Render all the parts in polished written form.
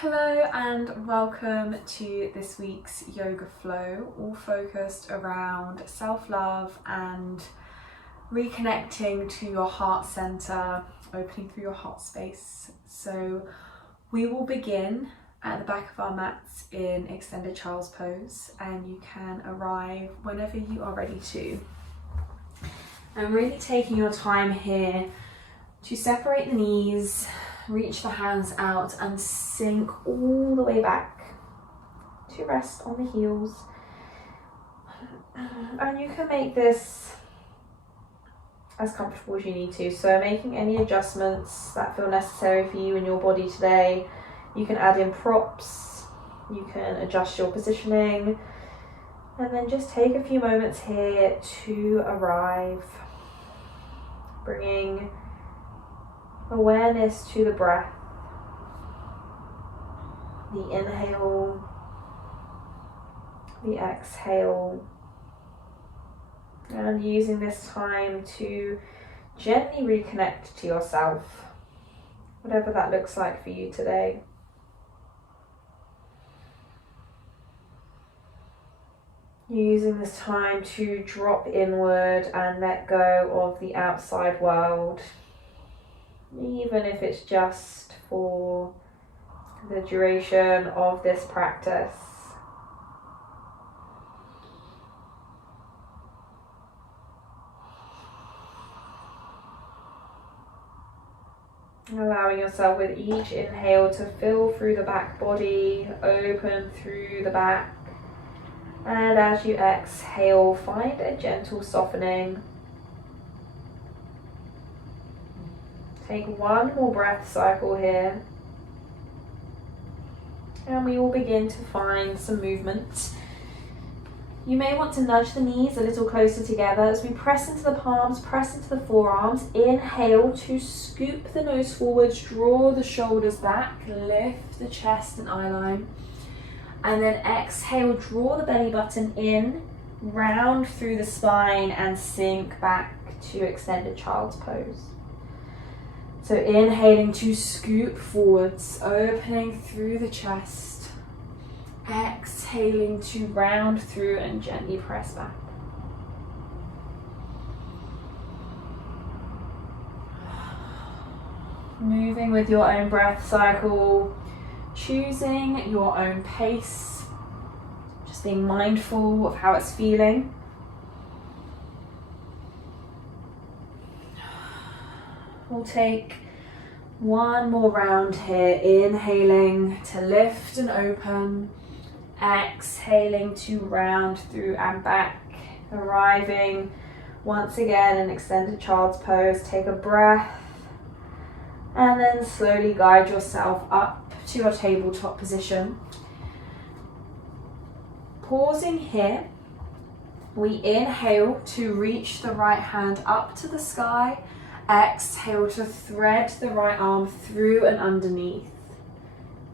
Hello and welcome to this week's yoga flow, all focused around self-love and reconnecting to your heart center, opening through your heart space. So we will begin at the back of our mats in extended child's pose, and you can arrive whenever you are ready to. And really taking your time here to separate the knees, reach the hands out and sink all the way back to rest on the heels. And you can make this as comfortable as you need to. So making any adjustments that feel necessary for you and your body today. You can add in props, you can adjust your positioning, and then just take a few moments here to arrive, bringing awareness to the breath, the inhale, the exhale, and using this time to gently reconnect to yourself, whatever that looks like for you today. Using this time to drop inward and let go of the outside world, even if it's just for the duration of this practice. Allowing yourself with each inhale to fill through the back body, open through the back. And as you exhale, find a gentle softening. Take one more breath cycle here. And we will begin to find some movement. You may want to nudge the knees a little closer together as we press into the palms, press into the forearms. Inhale to scoop the nose forwards, draw the shoulders back, lift the chest and eye line. And then exhale, draw the belly button in, round through the spine and sink back to extended child's pose. So inhaling to scoop forwards, opening through the chest. Exhaling to round through and gently press back. Moving with your own breath cycle, choosing your own pace, just being mindful of how it's feeling. We'll take one more round here, inhaling to lift and open, exhaling to round through and back, arriving once again in extended child's pose. Take a breath and then slowly guide yourself up to your tabletop position. Pausing here, we inhale to reach the right hand up to the sky. Exhale to thread the right arm through and underneath.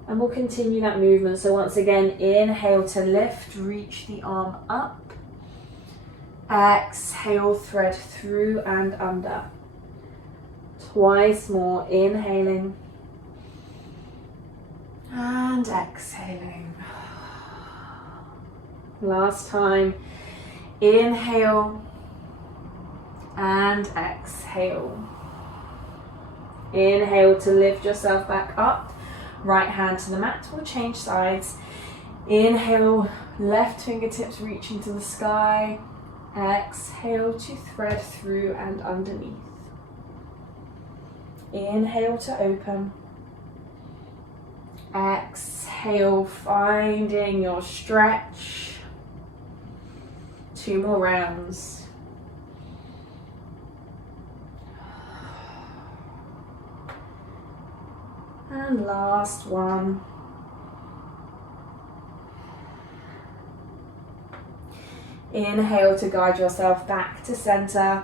And we'll continue that movement. So once again, inhale to lift, reach the arm up. Exhale, thread through and under. Twice more, inhaling and exhaling. Last time, inhale and exhale. Inhale to lift yourself back up. Right hand to the mat. We'll change sides. Inhale, left fingertips reaching to the sky. Exhale to thread through and underneath. Inhale to open. Exhale, finding your stretch. 2 more rounds. And last one. Inhale to guide yourself back to center.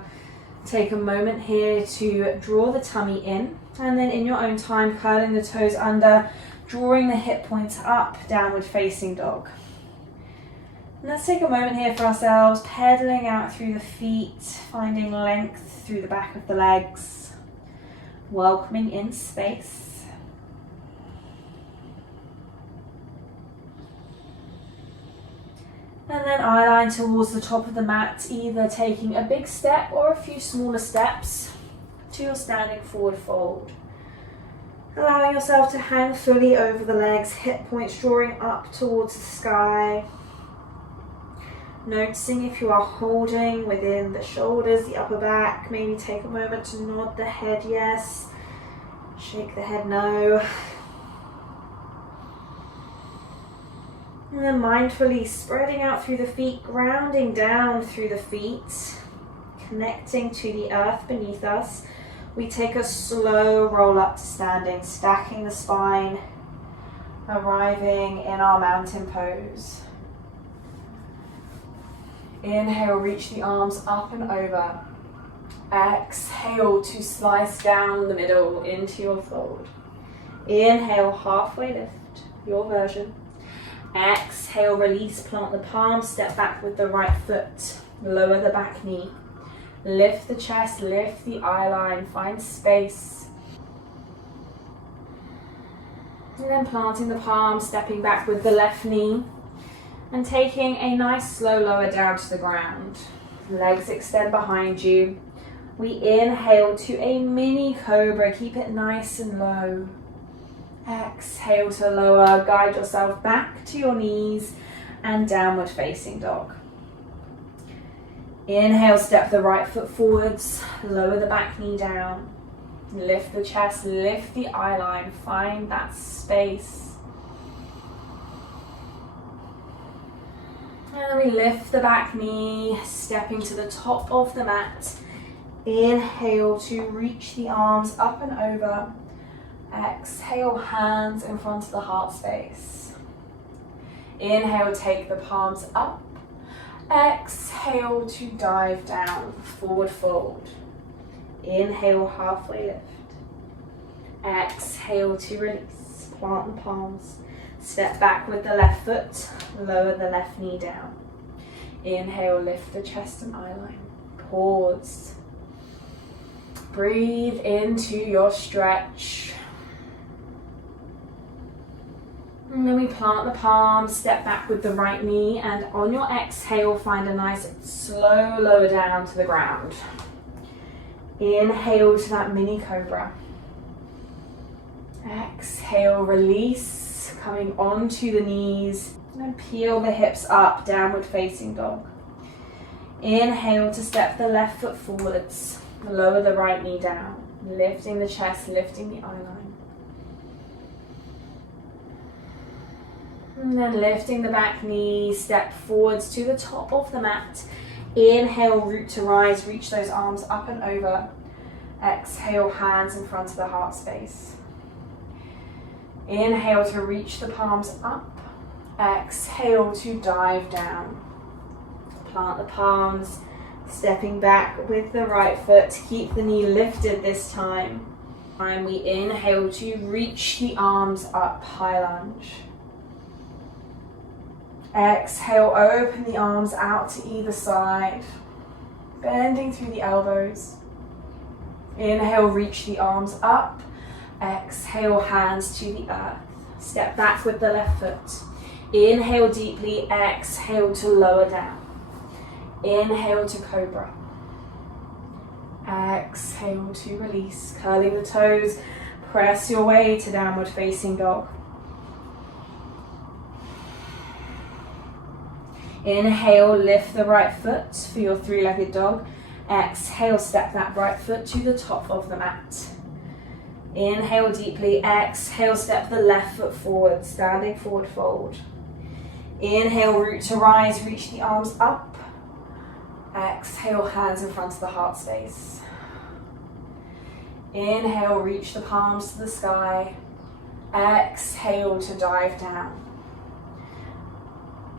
Take a moment here to draw the tummy in, and then in your own time, curling the toes under, drawing the hip points up, downward facing dog. And let's take a moment here for ourselves, pedaling out through the feet, finding length through the back of the legs, welcoming in space. And then eyeline towards the top of the mat, either taking a big step or a few smaller steps to your standing forward fold. Allowing yourself to hang fully over the legs, hip points drawing up towards the sky. Noticing if you are holding within the shoulders, the upper back. Maybe take a moment to nod the head yes, shake the head no. And then mindfully spreading out through the feet, grounding down through the feet, connecting to the earth beneath us. We take a slow roll up to standing, stacking the spine, arriving in our mountain pose. Inhale, reach the arms up and over. Exhale to slice down the middle into your fold. Inhale, halfway lift, your version. Exhale, release, plant the palms, step back with the right foot, lower the back knee. Lift the chest, lift the eye line, find space. And then planting the palms, stepping back with the left knee. And taking a nice slow lower down to the ground. Legs extend behind you. We inhale to a mini cobra, keep it nice and low. Exhale to lower, guide yourself back to your knees and downward facing dog. Inhale, step the right foot forwards, lower the back knee down. Lift the chest, lift the eye line, find that space. And we lift the back knee, stepping to the top of the mat. Inhale to reach the arms up and over. Exhale, hands in front of the heart space. Inhale, take the palms up. Exhale to dive down, forward fold. Inhale, halfway lift. Exhale to release, plant the palms. Step back with the left foot, lower the left knee down. Inhale, lift the chest and eye line. Pause. Breathe into your stretch. And then we plant the palms, step back with the right knee, and on your exhale, find a nice slow lower down to the ground. Inhale to that mini cobra. Exhale, release, coming onto the knees, and peel the hips up, downward facing dog. Inhale to step the left foot forwards, lower the right knee down, lifting the chest, lifting the eye line. And then lifting the back knee, step forwards to the top of the mat. Inhale, root to rise, reach those arms up and over. Exhale, hands in front of the heart space. Inhale to reach the palms up. Exhale to dive down. Plant the palms, stepping back with the right foot. Keep the knee lifted this time. And we inhale to reach the arms up, high lunge. Exhale, open the arms out to either side, bending through the elbows. Inhale, reach the arms up. Exhale, hands to the earth. Step back with the left foot. Inhale deeply, exhale to lower down. Inhale to cobra. Exhale to release, curling the toes. Press your way to downward facing dog. Inhale, lift the right foot for your three-legged dog. Exhale, step that right foot to the top of the mat. Inhale deeply, exhale, step the left foot forward, standing forward fold. Inhale, root to rise, reach the arms up. Exhale, hands in front of the heart space. Inhale, reach the palms to the sky. Exhale to dive down.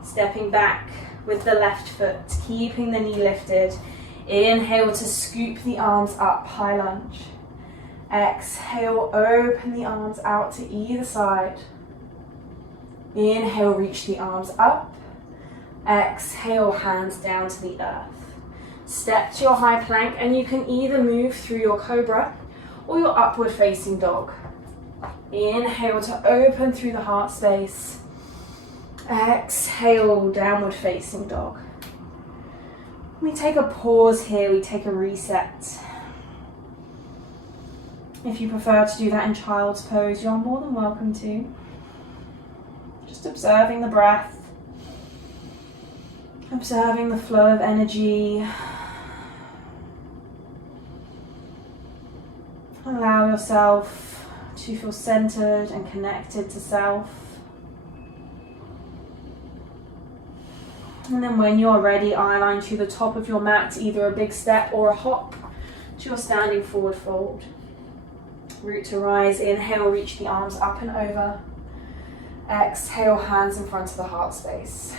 Stepping back with the left foot, keeping the knee lifted. Inhale to scoop the arms up, high lunge. Exhale, open the arms out to either side. Inhale, reach the arms up. Exhale, hands down to the earth. Step to your high plank, and you can either move through your cobra or your upward facing dog. Inhale to open through the heart space. Exhale, downward facing dog. We take a pause here, we take a reset. If you prefer to do that in child's pose, you're more than welcome to. Just observing the breath, observing the flow of energy. Allow yourself to feel centered and connected to self. And then when you're ready, eye-line to the top of your mat, either a big step or a hop to your standing forward fold. Root to rise, inhale, reach the arms up and over. Exhale, hands in front of the heart space.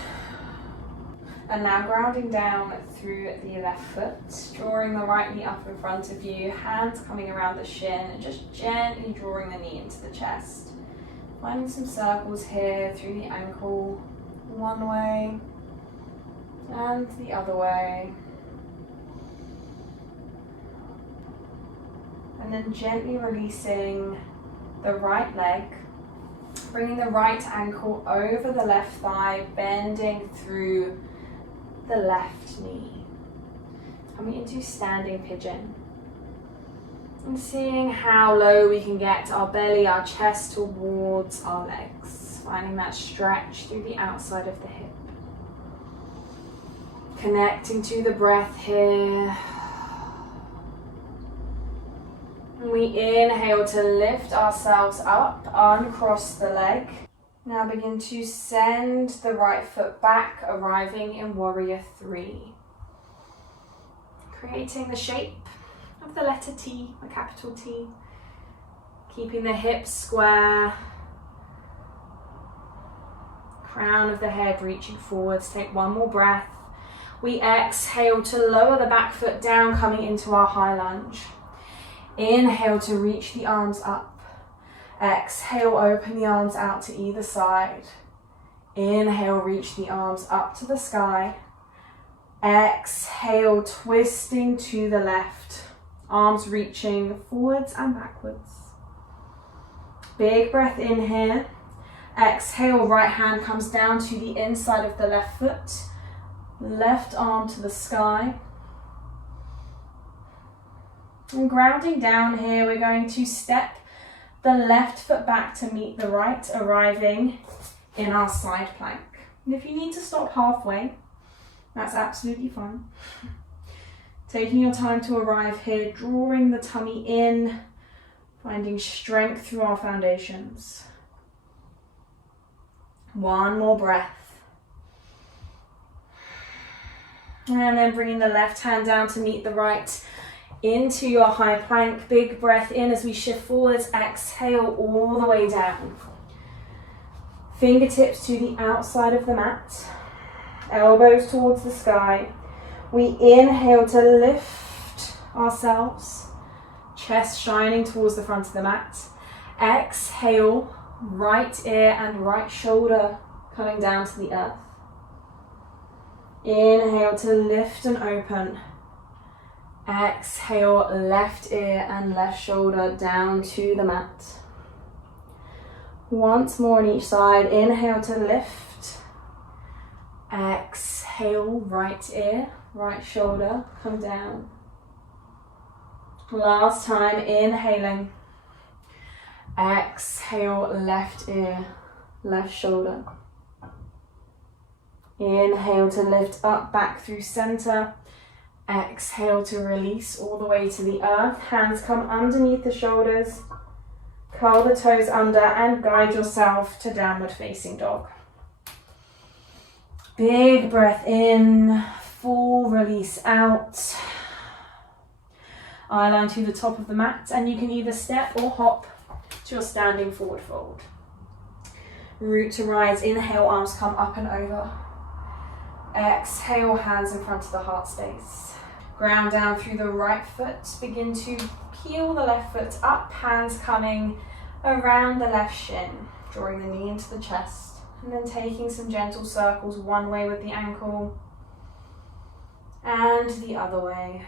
And now grounding down through the left foot, drawing the right knee up in front of you, hands coming around the shin, and just gently drawing the knee into the chest. Finding some circles here through the ankle, one way and the other way. And then gently releasing the right leg, bringing the right ankle over the left thigh, bending through the left knee. Coming into standing pigeon. And seeing how low we can get our belly, our chest towards our legs. Finding that stretch through the outside of the hip. Connecting to the breath here. We inhale to lift ourselves up, uncross the leg. Now begin to send the right foot back, arriving in warrior 3. Creating the shape of the letter T, a capital T. Keeping the hips square. Crown of the head reaching forwards. Take one more breath. We exhale to lower the back foot down, coming into our high lunge. Inhale to reach the arms up. Exhale, open the arms out to either side. Inhale, reach the arms up to the sky. Exhale, twisting to the left. Arms reaching forwards and backwards. Big breath in here. Exhale, right hand comes down to the inside of the left foot. Left arm to the sky. And grounding down here, we're going to step the left foot back to meet the right, arriving in our side plank. And if you need to stop halfway, that's absolutely fine. Taking your time to arrive here, drawing the tummy in, finding strength through our foundations. One more breath. And then bringing the left hand down to meet the right into your high plank. Big breath in as we shift forwards. Exhale all the way down. Fingertips to the outside of the mat. Elbows towards the sky. We inhale to lift ourselves. Chest shining towards the front of the mat. Exhale, right ear and right shoulder coming down to the earth. Inhale to lift and open. Exhale, left ear and left shoulder down to the mat. Once more on each side. Inhale to lift. Exhale, right ear, right shoulder, come down. Last time, inhaling. Exhale, left ear, left shoulder. Inhale to lift up, back through center. Exhale to release all the way to the earth. Hands come underneath the shoulders. Curl the toes under and guide yourself to downward facing dog. Big breath in, full release out. Eyeline to the top of the mat, and you can either step or hop to your standing forward fold. Root to rise, inhale, arms come up and over. Exhale, hands in front of the heart space. Ground down through the right foot. Begin to peel the left foot up, hands coming around the left shin, drawing the knee into the chest, and then taking some gentle circles one way with the ankle and the other way.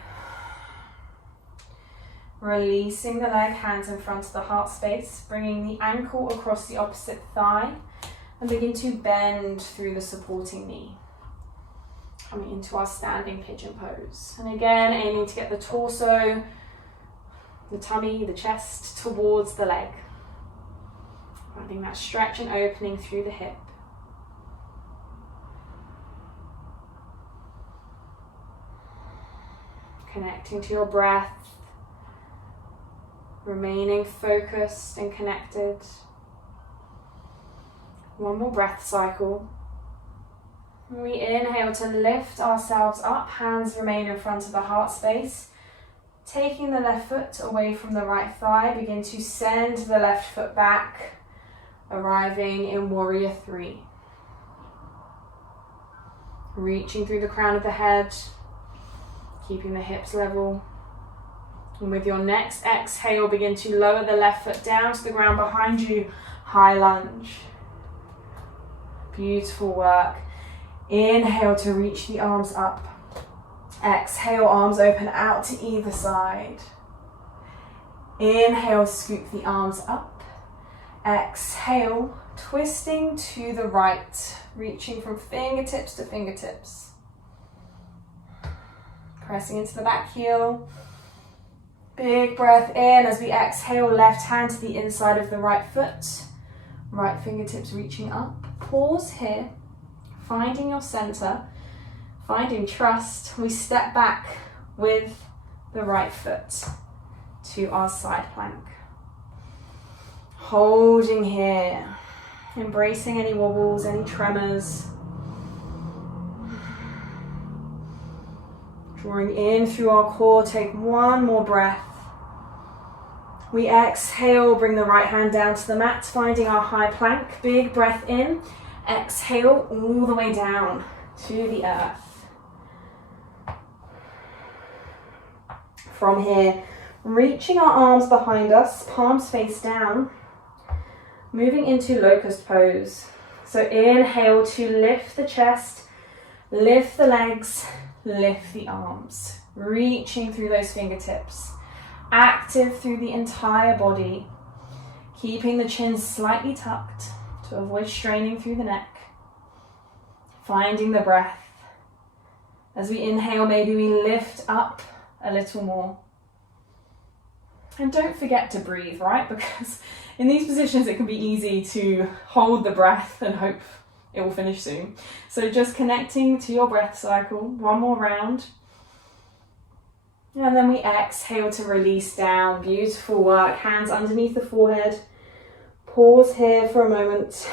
Releasing the leg, hands in front of the heart space, bringing the ankle across the opposite thigh, And begin to bend through the supporting knee. Coming into our standing pigeon pose. And again, aiming to get the torso, the tummy, the chest towards the leg. Finding that stretch and opening through the hip. Connecting to your breath. Remaining focused and connected. One more breath cycle. We inhale to lift ourselves up, hands remain in front of the heart space. Taking the left foot away from the right thigh, begin to send the left foot back, arriving in Warrior 3. Reaching through the crown of the head, keeping the hips level. And with your next exhale, begin to lower the left foot down to the ground behind you, high lunge. Beautiful work. Inhale to reach the arms up. Exhale, arms open out to either side. Inhale, scoop the arms up. Exhale, twisting to the right, reaching from fingertips to fingertips. Pressing into the back heel. Big breath in as we exhale, left hand to the inside of the right foot. Right fingertips reaching up. Pause here. Finding your center, finding trust, we step back with the right foot to our side plank. Holding here, embracing any wobbles, any tremors. Drawing in through our core, take one more breath. We exhale, bring the right hand down to the mat, finding our high plank. Big breath in. Exhale all the way down to the earth. From here, reaching our arms behind us, palms face down, moving into locust pose. So inhale to lift the chest, lift the legs, lift the arms, reaching through those fingertips, active through the entire body, keeping the chin slightly tucked, to avoid straining through the neck. Finding the breath. As we inhale, maybe we lift up a little more. And don't forget to breathe, right? Because in these positions, it can be easy to hold the breath and hope it will finish soon. So just connecting to your breath cycle, one more round. And then we exhale to release down. Beautiful work. Hands underneath the forehead. Pause here for a moment.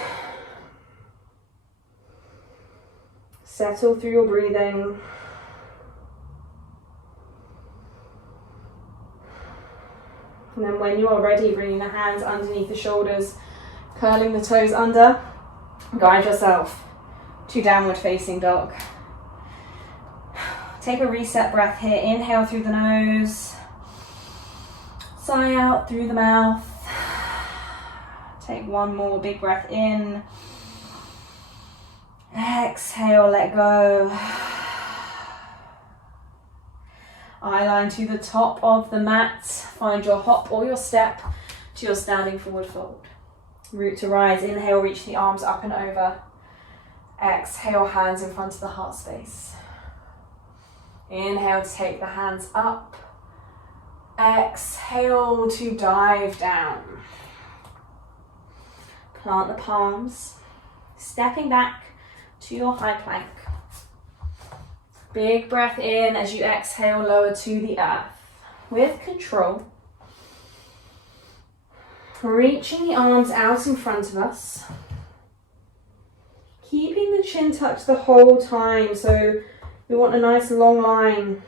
Settle through your breathing. And then when you are ready, bringing the hands underneath the shoulders, curling the toes under, guide yourself to downward facing dog. Take a reset breath here. Inhale through the nose. Sigh out through the mouth. Take one more big breath in. Exhale, let go. Eye line to the top of the mat. Find your hop or your step to your standing forward fold. Root to rise. Inhale, reach the arms up and over. Exhale, hands in front of the heart space. Inhale to take the hands up. Exhale to dive down. Plant the palms, stepping back to your high plank. Big breath in as you exhale, lower to the earth. With control, reaching the arms out in front of us. Keeping the chin tucked the whole time, so we want a nice long line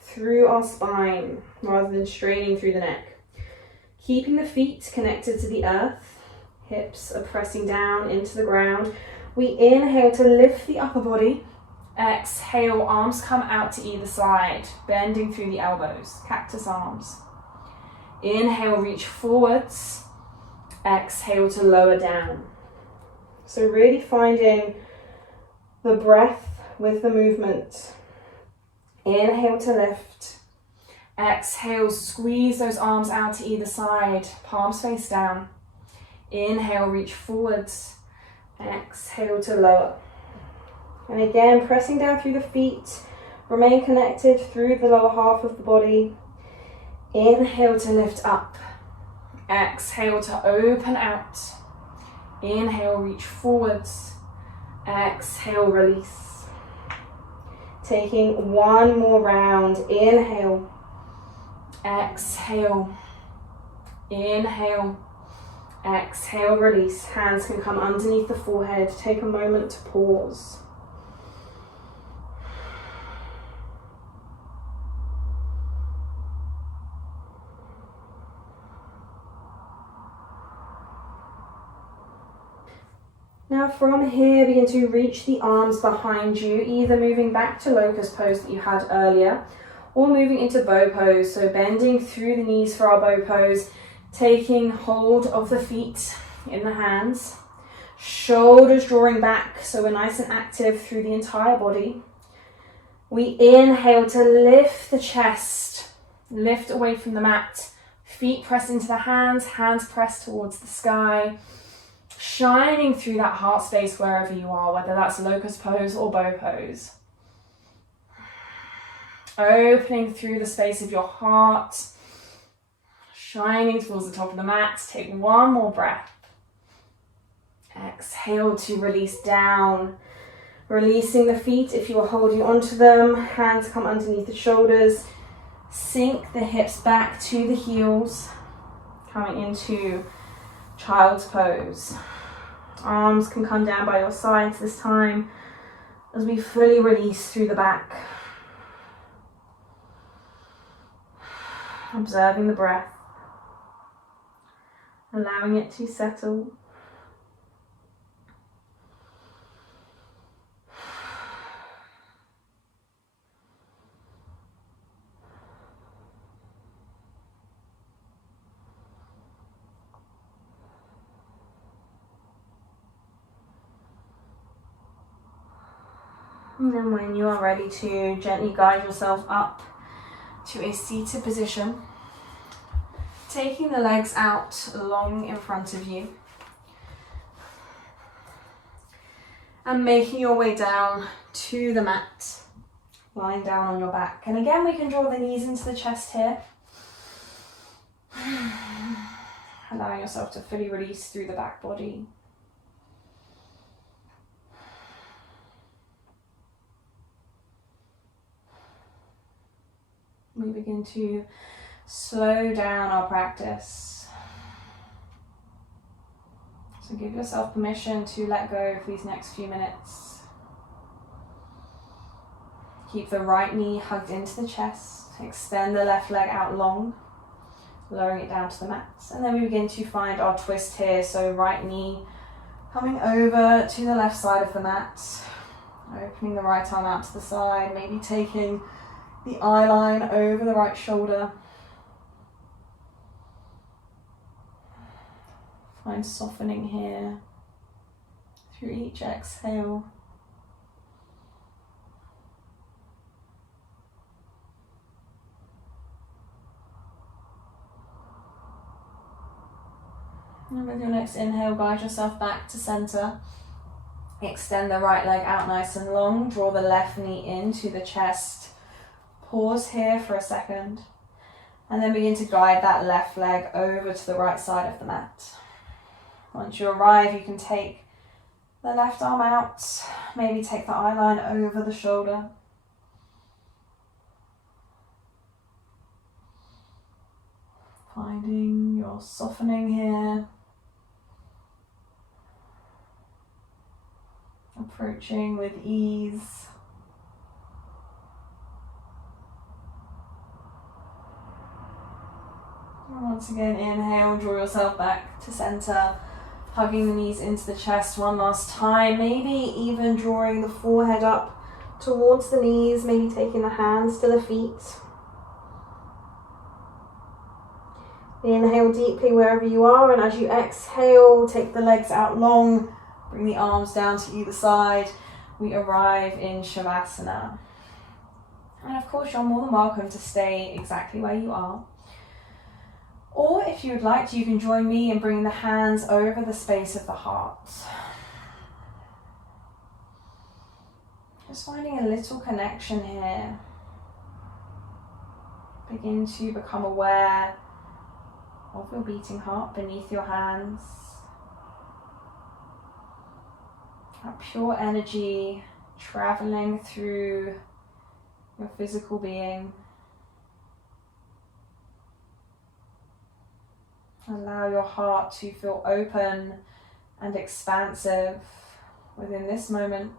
through our spine rather than straining through the neck. Keeping the feet connected to the earth. Hips are pressing down into the ground. We inhale to lift the upper body. Exhale, arms come out to either side, bending through the elbows, cactus arms. Inhale, reach forwards. Exhale to lower down. So really finding the breath with the movement. Inhale to lift. Exhale, squeeze those arms out to either side, palms face down. Inhale, reach forwards. Exhale to lower. And again, pressing down through the feet. Remain connected through the lower half of the body. Inhale to lift up. Exhale to open out. Inhale, reach forwards. Exhale, release. Taking one more round. Inhale. Exhale. Inhale. Exhale, release. Hands can come underneath the forehead. Take a moment to pause. Now from here, begin to reach the arms behind you, either moving back to locust pose that you had earlier, or moving into bow pose. So bending through the knees for our bow pose, taking hold of the feet in the hands, shoulders drawing back, so we're nice and active through the entire body. We inhale to lift the chest, lift away from the mat, feet press into the hands, hands press towards the sky. Shining through that heart space wherever you are, whether that's locust pose or bow pose. Opening through the space of your heart. Shining towards the top of the mat. Take one more breath. Exhale to release down. Releasing the feet if you are holding onto them. Hands come underneath the shoulders. Sink the hips back to the heels. Coming into child's pose. Arms can come down by your sides this time as we fully release through the back. Observing the breath. Allowing it to settle. And then when you are ready to gently guide yourself up to a seated position, taking the legs out long in front of you and making your way down to the mat, lying down on your back. And again, we can draw the knees into the chest here, allowing yourself to fully release through the back body. We begin to slow down our practice. So give yourself permission to let go for these next few minutes. Keep the right knee hugged into the chest. Extend the left leg out long, lowering it down to the mat. And then we begin to find our twist here. So right knee coming over to the left side of the mat. Opening the right arm out to the side, maybe taking the eye line over the right shoulder. Find softening here through each exhale. And with your next inhale, guide yourself back to center. Extend the right leg out nice and long. Draw the left knee into the chest. Pause here for a second, and then begin to guide that left leg over to the right side of the mat. Once you arrive, you can take the left arm out, maybe take the eye line over the shoulder. Finding your softening here. Approaching with ease. Once again, inhale, draw yourself back to center, hugging the knees into the chest one last time, maybe even drawing the forehead up towards the knees, maybe taking the hands to the feet. Inhale deeply wherever you are, and as you exhale, take the legs out long, bring the arms down to either side. We arrive in Shavasana. And of course, you're more than welcome to stay exactly where you are. Or if you would like to, you can join me in bringing the hands over the space of the heart. Just finding a little connection here. Begin to become aware of your beating heart beneath your hands. That pure energy traveling through your physical being. Allow your heart to feel open and expansive within this moment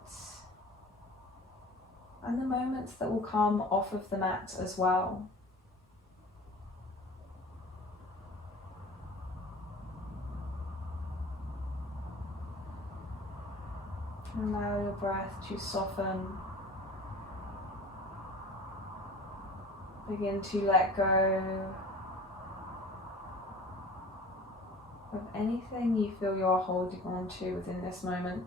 and the moments that will come off of the mat as well. Allow your breath to soften. Begin to let go of anything you feel you're holding on to within this moment.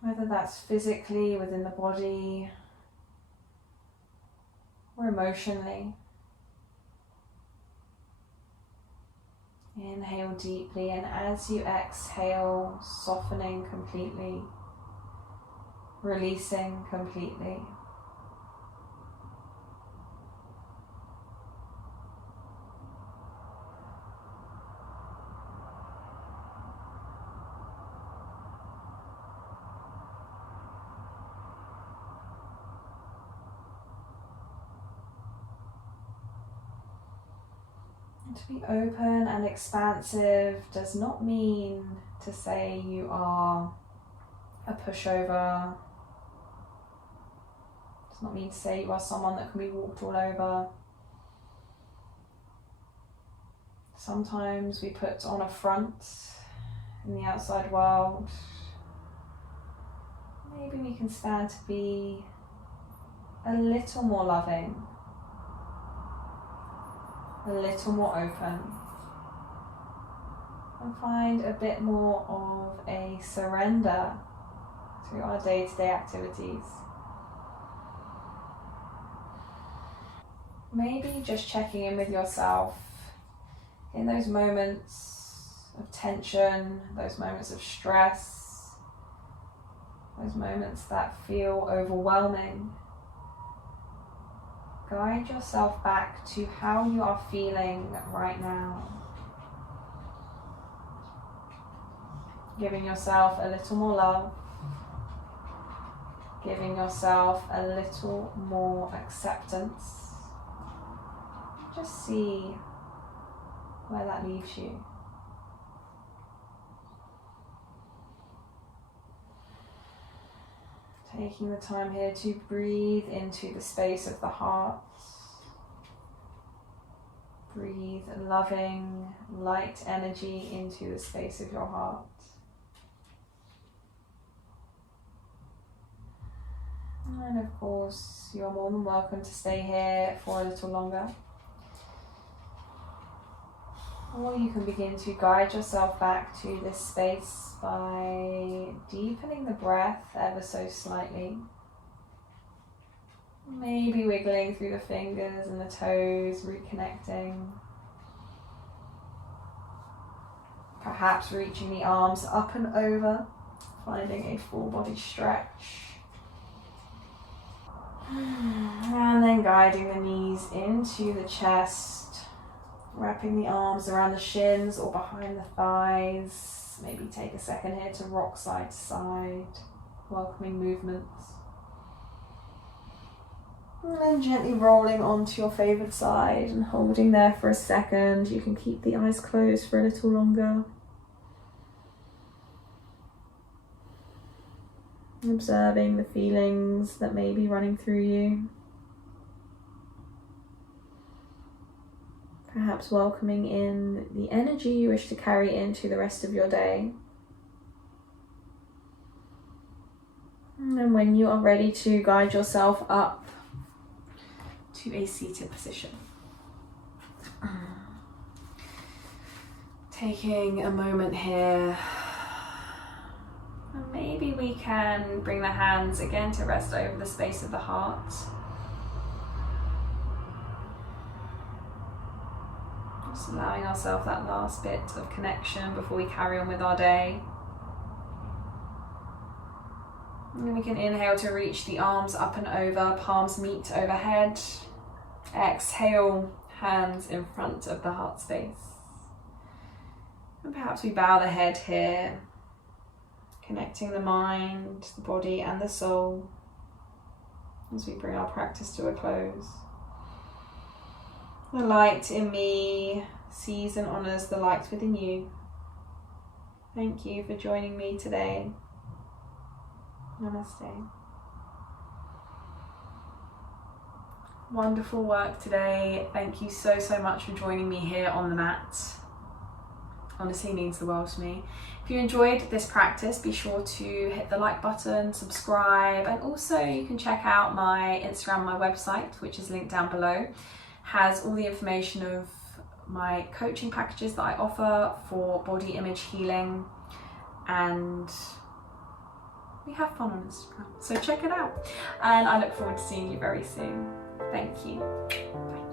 Whether that's physically within the body or emotionally. Inhale deeply, and as you exhale, softening completely, releasing completely. To be open and expansive does not mean to say you are a pushover. Does not mean to say you are someone that can be walked all over. Sometimes we put on a front in the outside world. Maybe we can stand to be a little more loving, a little more open, and find a bit more of a surrender through our day-to-day activities. Maybe just checking in with yourself in those moments of tension, those moments of stress, those moments that feel overwhelming. Guide yourself back to how you are feeling right now. Giving yourself a little more love. Giving yourself a little more acceptance. Just see where that leaves you. Taking the time here to breathe into the space of the heart. Breathe loving, light energy into the space of your heart. And of course, you're more than welcome to stay here for a little longer. Or you can begin to guide yourself back to this space by deepening the breath ever so slightly. Maybe wiggling through the fingers and the toes, reconnecting. Perhaps reaching the arms up and over, finding a full body stretch. And then guiding the knees into the chest. Wrapping the arms around the shins or behind the thighs. Maybe take a second here to rock side to side, welcoming movements. And then gently rolling onto your favoured side and holding there for a second. You can keep the eyes closed for a little longer. Observing the feelings that may be running through you. Perhaps welcoming in the energy you wish to carry into the rest of your day. And when you are ready to guide yourself up to a seated position. Taking a moment here. And maybe we can bring the hands again to rest over the space of the heart. Just allowing ourselves that last bit of connection before we carry on with our day. And we can inhale to reach the arms up and over, palms meet overhead. Exhale, hands in front of the heart space. And perhaps we bow the head here, connecting the mind, the body and the soul as we bring our practice to a close. The light in me sees and honours the light within you. Thank you for joining me today. Namaste. Wonderful work today. Thank you so much for joining me here on the mat. Honestly means the world to me. If you enjoyed this practice, be sure to hit the like button, subscribe, and also you can check out my Instagram, my website, which is linked down below. Has all the information of my coaching packages that I offer for body image healing, and we have fun on Instagram, so check it out. And I look forward to seeing you very soon. Thank you. Bye.